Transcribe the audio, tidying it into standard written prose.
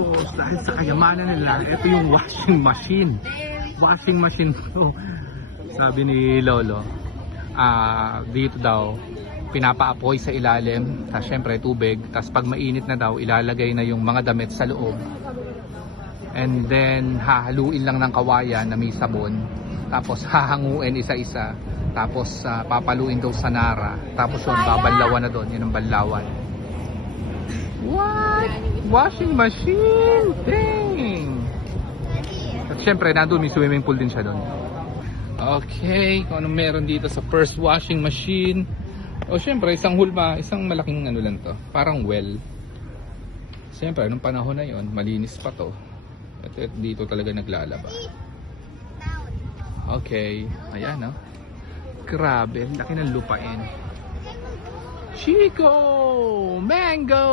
Tapos dahil sa kayamanan nila, ito yung washing machine. Washing machine to. Sabi ni Lolo, dito daw pinapaapoy sa ilalim, tapos syempre tubig, tapos pag mainit na daw ilalagay na yung mga damit sa loob, and then hahaluin lang ng kawayan na may sabon, tapos hahanguin isa-isa, tapos papaluin daw sa nara, tapos yun babanlawan na doon, yun ang banlawan. What? Washing machine? Dang! At syempre nandun may swimming pool din siya doon. Okay, kung anong meron dito sa first washing machine. O syempre, isang hulma, isang malaking ano lang to. Parang well. Syempre, nung panahon na yon, malinis pa to. At dito talaga naglalaba. Okay, ayan no. Grabe, laki ng lupain. Chico! Mango!